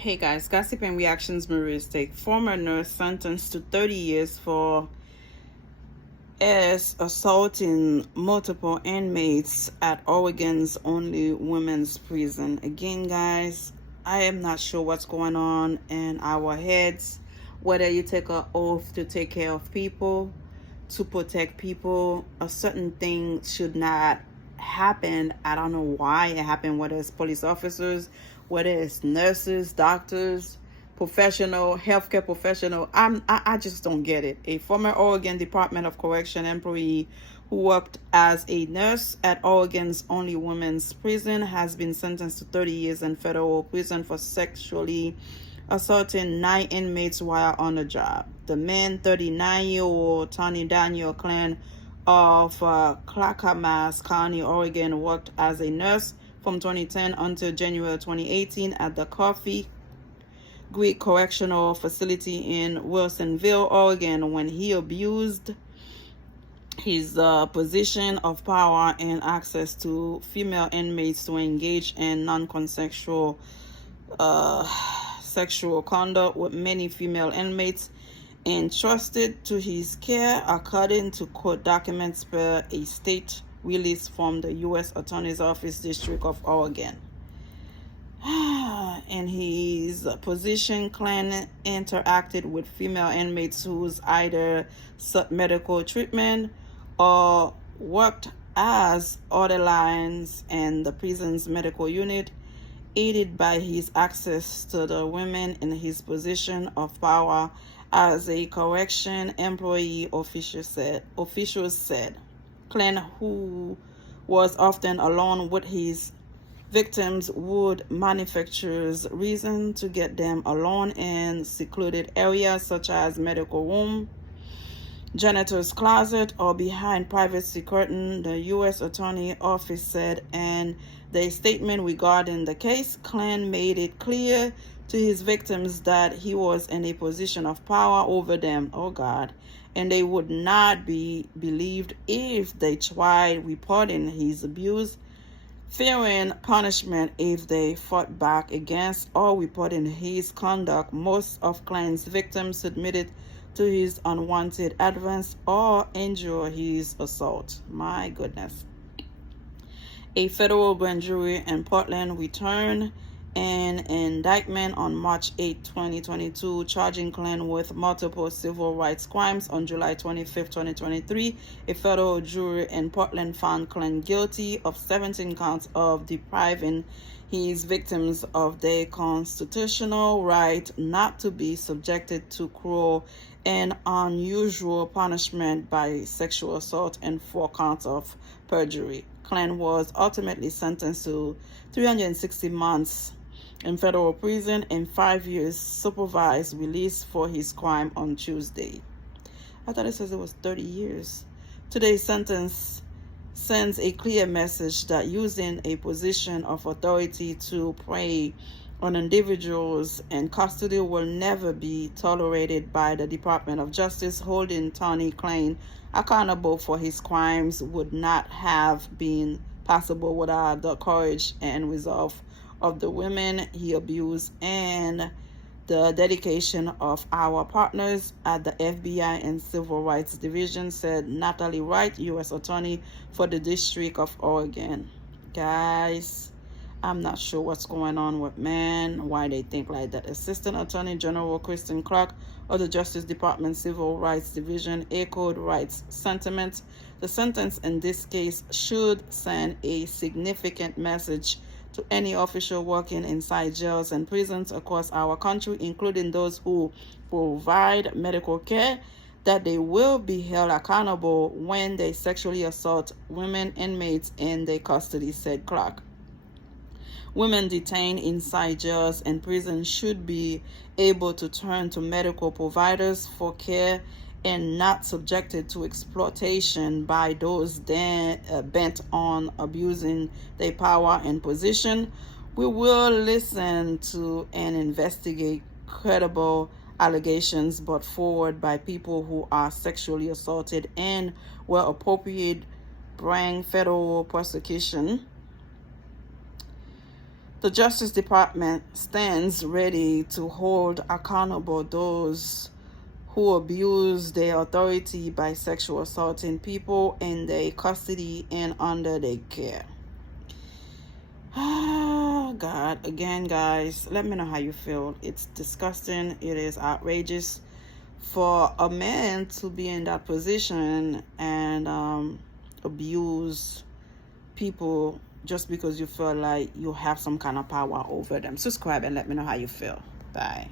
Hey guys, Gossip and Reactions Maria's take. Former nurse sentenced to 30 years for assaulting multiple inmates at Oregon's only women's prison. Again, guys, I am not sure what's going on in our heads. Whether you take an oath to take care of people, to protect people, a certain thing should not happen. I don't know why it happened, whether it's police officers, whether it's nurses, doctors, professional, healthcare professional. I just don't get it. A former Oregon Department of Correction employee who worked as a nurse at Oregon's only women's prison has been sentenced to 30 years in federal prison for sexually assaulting 9 inmates while on the job. The man, 39-year-old Tony Daniel Clan of Clackamas County, Oregon, worked as a nurse from 2010 until January 2018 at the Coffee Creek Correctional Facility in Wilsonville, Oregon, when he abused his position of power and access to female inmates to engage in non-consensual sexual conduct with many female inmates entrusted to his care, according to court documents per a state release from the U.S. Attorney's Office, District of Oregon. In his position, Clan interacted with female inmates whose either sought medical treatment or worked as orderlies in the prison's medical unit, aided by his access to the women in his position of power as a correction employee, officials said. Clan, who was often alone with his victims, would manufacture reasons to get them alone in secluded areas such as medical room, janitor's closet, or behind privacy curtain, the U.S. Attorney Office said in the statement regarding the case. Clan made it clear to his victims that he was in a position of power over them, oh God, and they would not be believed if they tried reporting his abuse, fearing punishment if they fought back against or reporting his conduct. Most of Clan's victims admitted to his unwanted advance or injure his assault. My goodness. A federal grand jury in Portland returned an indictment on March 8, 2022, charging Clan with multiple civil rights crimes. On July 25, 2023, a federal jury in Portland found Clan guilty of 17 counts of depriving his victims of their constitutional right not to be subjected to cruel and unusual punishment by sexual assault and 4 counts of perjury. Clan was ultimately sentenced to 360 months in federal prison and 5 years supervised release for his crime on Tuesday. I thought it says it was 30 years. Today's sentence sends a clear message that using a position of authority to prey on individuals in custody will never be tolerated by the Department of Justice. Holding Tony Clan accountable for his crimes would not have been possible without the courage and resolve of the women he abused and the dedication of our partners at the FBI and Civil Rights Division, said Natalie Wright, U.S. Attorney for the District of Oregon. Guys, I'm not sure what's going on with men, why they think like that. Assistant Attorney General Kristen Clark of the Justice Department Civil Rights Division echoed Wright's sentiments. The sentence in this case should send a significant message to any official working inside jails and prisons across our country, including those who provide medical care, that they will be held accountable when they sexually assault women inmates in their custody, said Clark. Women detained inside jails and prisons should be able to turn to medical providers for care and not subjected to exploitation by those bent on abusing their power and position. We will listen to and investigate credible allegations brought forward by people who are sexually assaulted and, where appropriate, bring federal prosecution The Justice Department stands ready to hold accountable those who abuse their authority by sexual assaulting people in their custody and under their care. Oh, God. Again, guys, let me know how you feel. It's disgusting. It is outrageous for a man to be in that position and abuse people just because you feel like you have some kind of power over them. Subscribe and let me know how you feel. Bye.